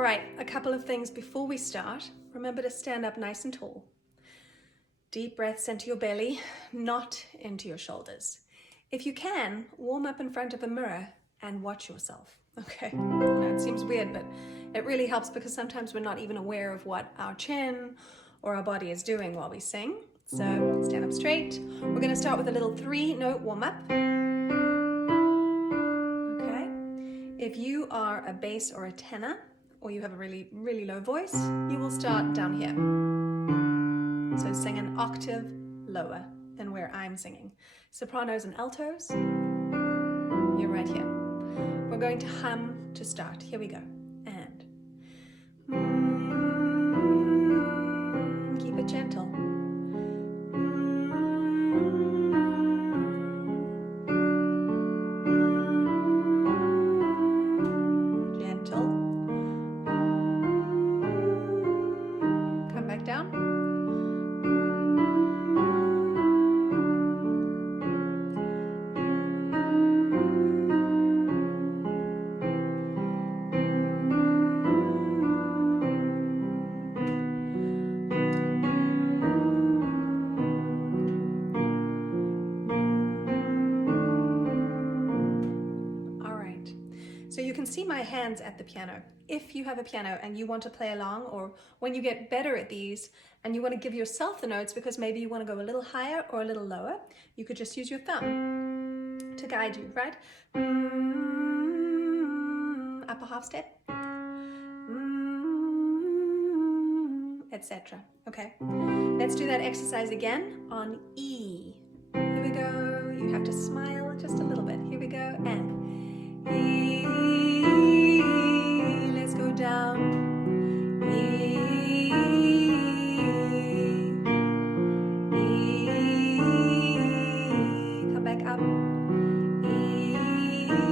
All right, a couple of things before we start. Remember to stand up nice and tall. Deep breaths into your belly, not into your shoulders. If you can, warm up in front of a mirror and watch yourself. Okay, I know it seems weird, but it really helps because sometimes we're not even aware of what our chin or our body is doing while we sing. So stand up straight. We're going to start with a little 3-note warm-up. Okay. If you are a bass or a tenor, or you have a really, really low voice, you will start down here. So sing an octave lower than where I'm singing. Sopranos and altos, you're right here. We're going to hum to start. Here we go. And keep it gentle. Gentle. Come back down. So you can see my hands at the piano. If you have a piano and you want to play along, or when you get better at these and you want to give yourself the notes because maybe you want to go a little higher or a little lower, you could just use your thumb to guide you, right? Upper half step, etc. Okay, let's do that exercise again on E. Here we go. You have to smile just a little bit. Here we go. And E, let's go down. E, E, come back up. E, E,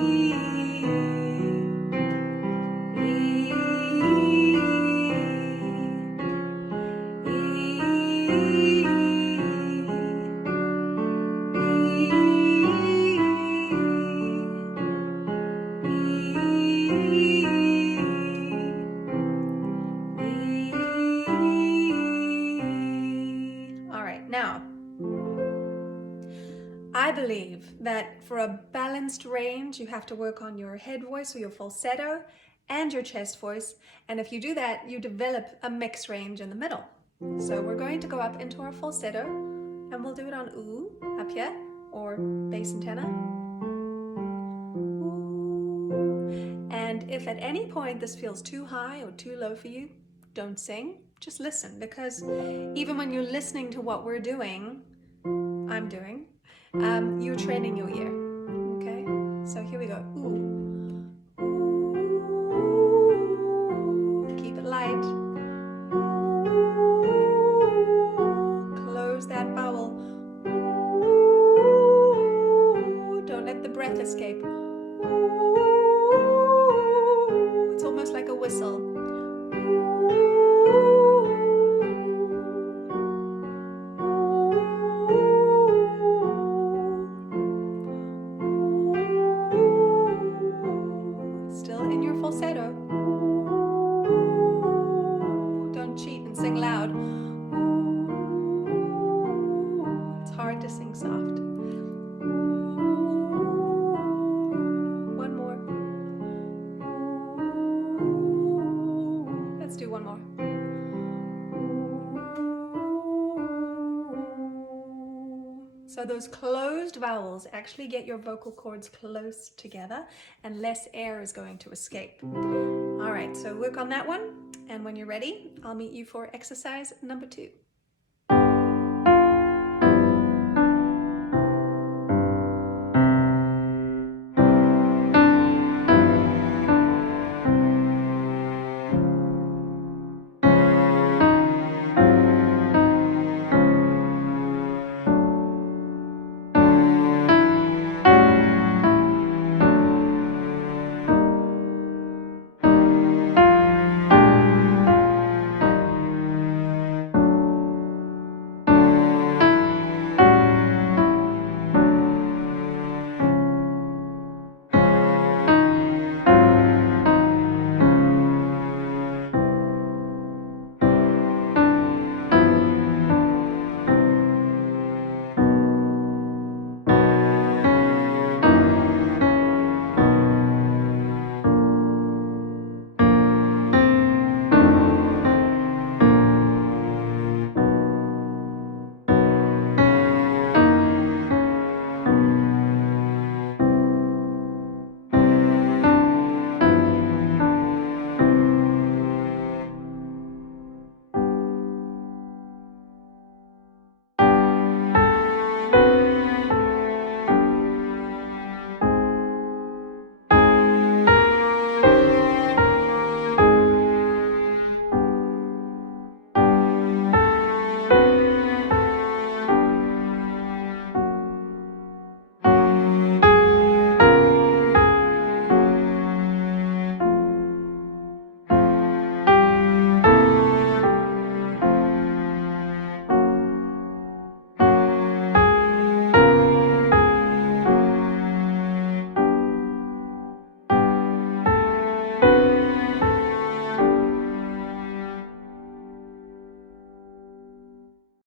Now, I believe that for a balanced range, you have to work on your head voice or your falsetto and your chest voice. And if you do that, you develop a mixed range in the middle. So we're going to go up into our falsetto and we'll do it on ooh, up here, or bass and tenor. Ooh. And if at any point this feels too high or too low for you, don't sing. Just listen, because even when you're listening to what we're doing, I'm doing, you're training your ear, okay? So here we go. Ooh. Ooh. Keep it light. Ooh. Close that vowel. Ooh. Don't let the breath escape. Ooh. It's almost like a whistle. Falsetto. Don't cheat and sing loud. It's hard to sing soft. One more. Let's do one more. So those closed vowels actually get your vocal cords close together and less air is going to escape. All right, so work on that one. And when you're ready, I'll meet you for exercise number 2.